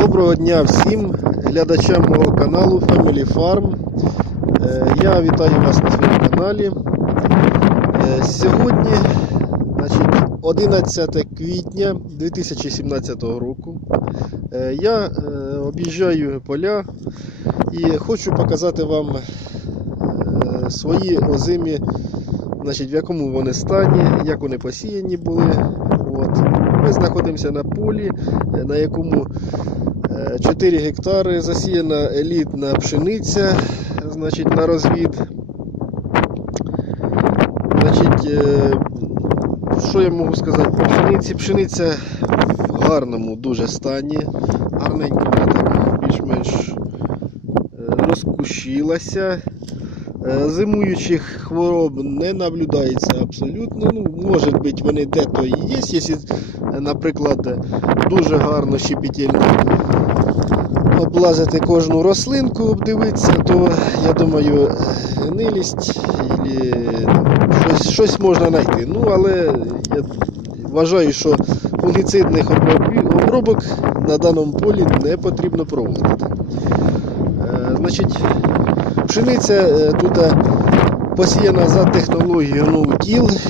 Доброго дня всім глядачам мого каналу Family Farm. Е, Я вітаю вас на своєму каналі. Е, Сьогодні значить, 11 квітня 2017 року. Е, Я об'їжджаю поля і хочу показати вам свої озимі, значить, в якому вони стані, як вони посіяні були. От. Ми знаходимося на полі, на якому 4 гектари засіяна елітна пшениця, значить, на розвід. Значить, е, що я можу сказати про пшениці? Пшениця в гарному дуже стані. Гарненько вона так більш-менш е, розкущилася. Е, Зимуючих хвороб не наблюдається абсолютно. Ну, може бути, вони де-то і є. Наприклад, дуже гарно щепетільно облазити кожну рослинку, обдивитися, то я думаю, гнилість і щось, щось можна знайти. Ну, але я вважаю, що фунгіцидних обробок на даному полі не потрібно проводити. Е, Значить, пшениця е, тут е, посіяна за технологією no-till.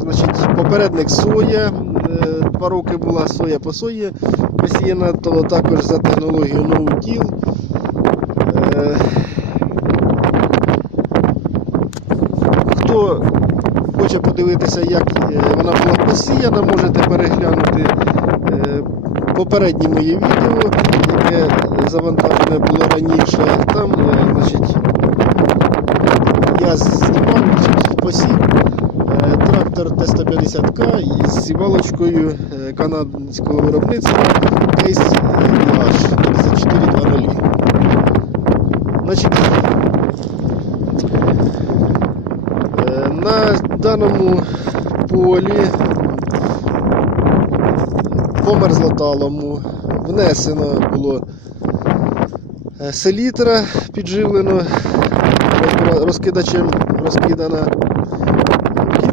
Значить, попередник соя. Два роки була соя по сої посіяна, то також за технологією no-till. Е, Хто хоче подивитися, як е, вона була посіяна, можете переглянути е, попереднє моє відео, яке завантажене було раніше. Там, значить, я знімав посів трактор Т-150К із сівалочкою е, канадського виробництва Case Village 5420. Значить, на даному полі по мерзлоталому внесено було е, селітра підживлено розкидачем розкидана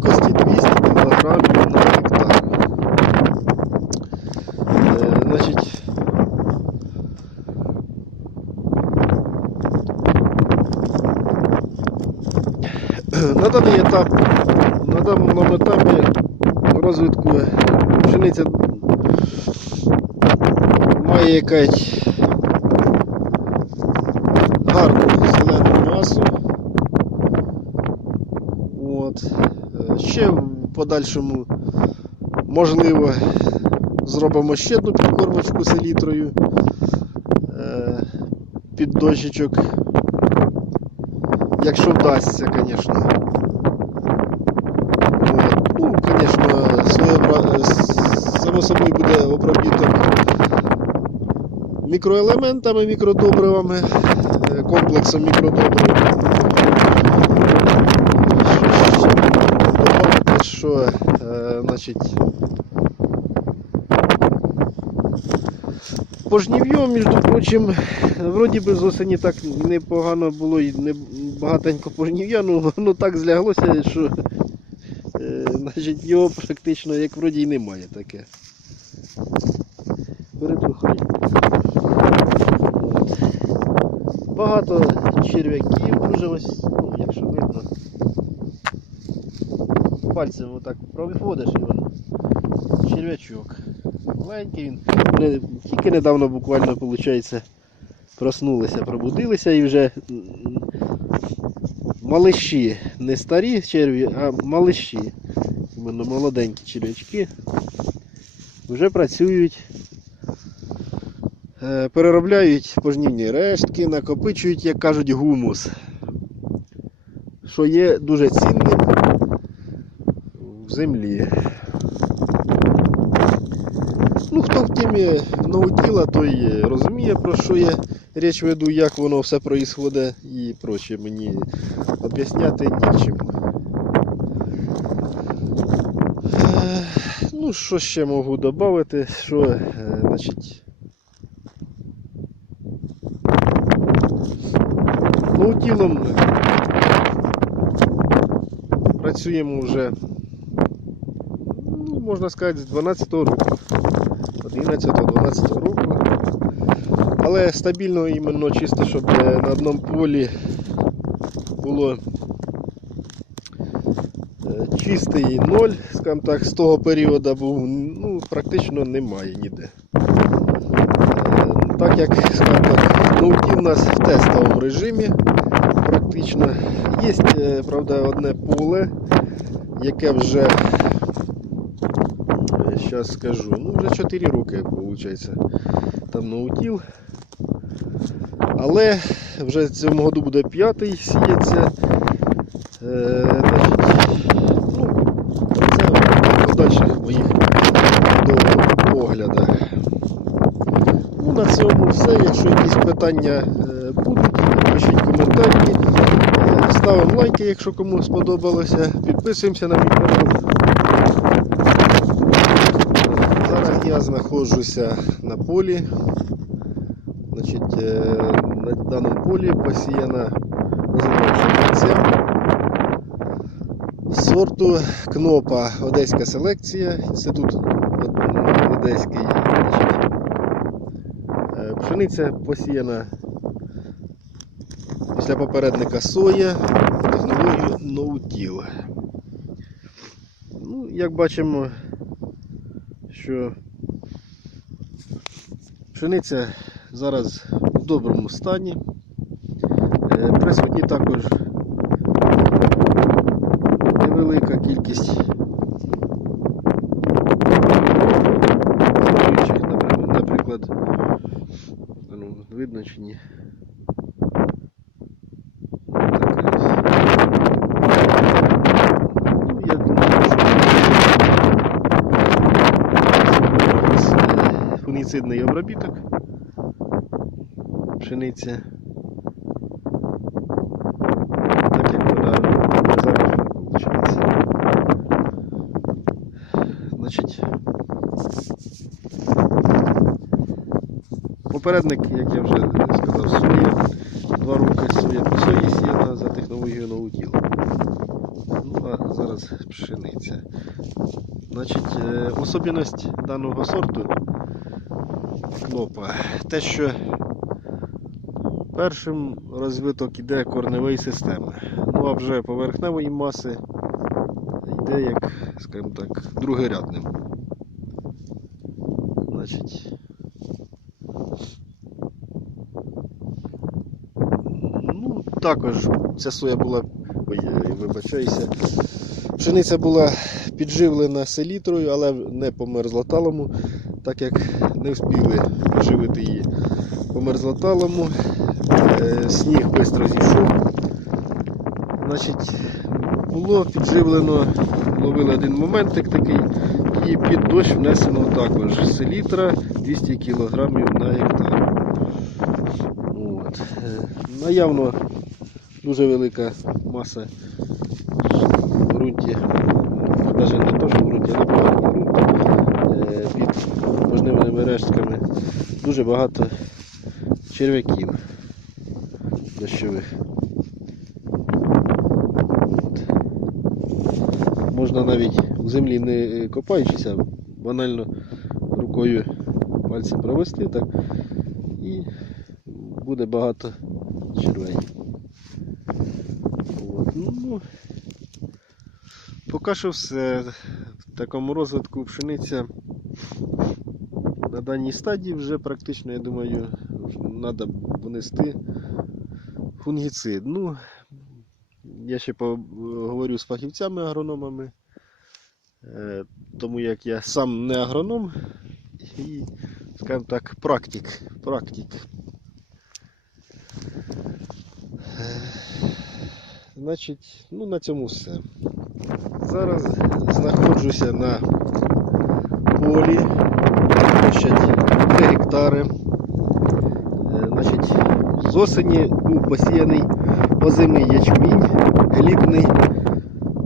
в кількості 200 кг на гектар. Е, Значить, на даний етап, на даному етапі розвитку пшениця має якась гарну зелену масу. От. Подальшому можливо зробимо ще одну підкормочку селітрою е, під дощечок. Якщо вдасться, звісно. Ну, звісно, само собою буде обробіток мікроелементами, мікродобривами, е, комплексом мікродобрив. Що ще добавити, що е, значить, по жнів'ю, між прочим, вроді би з осені так непогано було і не багатенько по жнів'я, ну воно так зляглося, що е, значить, його практично як вроді й немає таке. Перетрухай. Багато черв'яків, дуже ось, ну, якщо видно. Пальцем отак проводиш і він черв'ячок. Маленький він. Не, тільки недавно буквально, виходить, проснулися, пробудилися і вже малиші, не старі черві, а малиші. Іменно молоденькі черв'ячки. Вже працюють. Е, переробляють пожнівні рештки, накопичують, як кажуть, гумус, що є дуже цінним в землі. Ну, хто в темі наутіла, той розуміє, про що я річ веду, як воно все проїсходить і проче мені об'ясняти нічим. Е, Ну, що ще можу додати, що, е, значить, Наутілом працюємо вже, можна сказати, з 12 року. 11-12 року. Але стабільно іменно чисто, щоб е, на одному полі було е, чистий ноль, скажімо так, з того періоду був ну, практично немає ніде. Е, Так як, скажімо так, ноутіл у нас в тестовому режимі практично. Є, правда, одне поле, яке вже, зараз скажу, ну вже 4 роки, виходить, там ноутіл. Але вже в цьому году буде п'ятий сіється. Е, значить, ну, це в подальших моїх оглядах. Ну, на цьому все. Якщо якісь питання е, будуть, пишіть коментарі. Е, Ставимо лайки, якщо кому сподобалося. Підписуємося на мій канал. Зараз я знаходжуся на полі. Значить, е, на даному полі посіяна пшениця сорту Кнопа Одеська селекція, інститут Од- Одеський. Е, пшениця посіяна після попередника соя технологію ноутіл. Ну, як бачимо, що пшениця зараз в доброму стані. Е, Присутні також невелика кількість існуючих, наприклад, наприклад, ну, видно чи ні. Ну, я думаю, що це обробіток пшениця. Так як вона зараз виходить. Значить, попередник, як я вже сказав, соя. Два роки по сої сіяна за технологією ноутіл. Ну, а зараз пшениця. Значить, е, особливість даного сорту кнопа. Те, що першим розвиток іде корневої системи. Ну а вже поверхневої маси йде як, скажімо так, другорядним. Значить. Ну, також ця соя була, ой, вибачаюся, пшениця була підживлена селітрою, але не по мерзлоталому, так як не встигли поживити її по мерзлоталому. Е, Сніг швидко зійшов. Значить, було підживлено, ловили один моментик такий, і під дощ внесено також селітра 200 кг на гектар. От. Е, Наявно дуже велика маса в ґрунті, навіть не то, що в ґрунті, а на поверхні ґрунту е, під можливими. Дуже багато черв'яків дощових. От. Можна навіть у землі не копаючися, банально рукою пальцем провести так і буде багато червей. От. Ну, поки що все. В такому розвитку пшениця на даній стадії вже практично, я думаю, треба внести фунгіцид. Ну, я ще поговорю з фахівцями агрономами, е, тому як я сам не агроном і, скажімо так, практик. практик. Е, Значить, ну на цьому все. Зараз знаходжуся на полі, площадь 3 гектари. Е, Значить, з осені був посіяний озимий ячмінь, елітний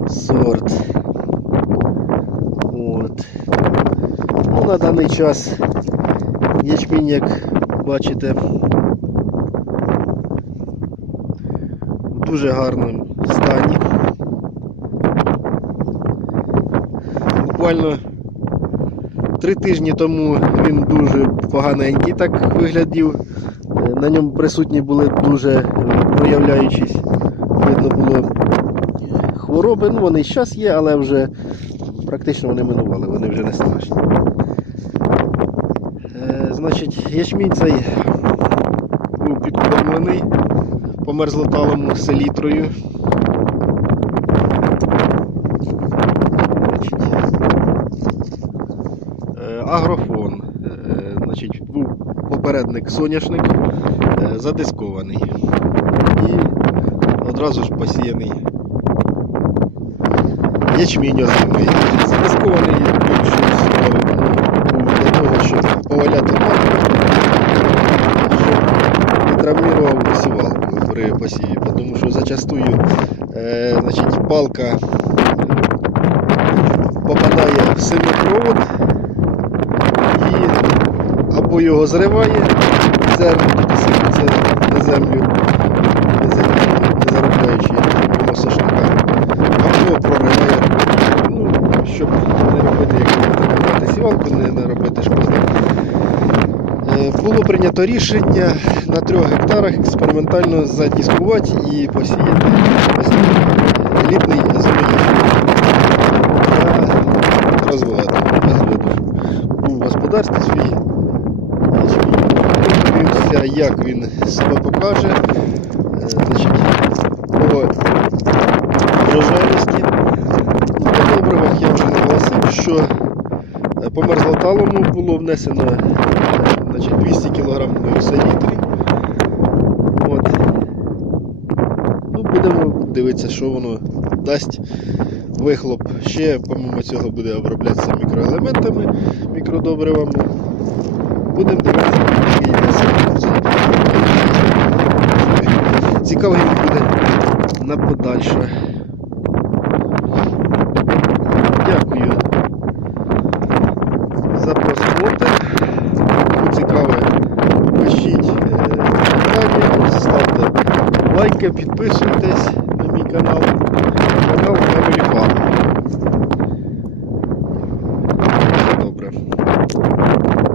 сорт. От. Ну, на даний час ячмінь, як бачите, в дуже гарному стані. Буквально три тижні тому він дуже поганенький так виглядів. Е, На ньому присутні були дуже е, проявляючись, видно було хвороби. Ну, вони зараз є, але вже практично вони минували, вони вже не страшні. Е, Значить, ячмінь цей був підкормлений по мерзлоталому селітрою. Е, Агрофон. Е, Значить, був попередник соняшник е, задискований. І одразу ж посіяний ячмінь озимий. Задискований для того, щоб поваляти щоб не травмував сівалку при посіві, тому що зачастую е, значить, палка е, попадає в сильнопровод і або його зриває, зерно сипеться на землю, не за- заробляючи мимо сошника, або прориває. Ну, щоб не робити, як не сівалку, не, не робити шкоди. Е, Було прийнято рішення на трьох гектарах експериментально задіскувати і посіяти елітний розводу. розводу. Був в господарстві свій. Як він себе покаже. Е, Значить, по врожайності. Ну, По добривах я вже наголосив, що е, по мерзлоталому було внесено е, значить, 200 кг селітри. От. Ну, будемо дивитися, що воно дасть вихлоп. Ще, помимо цього, буде оброблятися мікроелементами, мікродобривами. Будемо дивитися, Цікавий буде на подальше.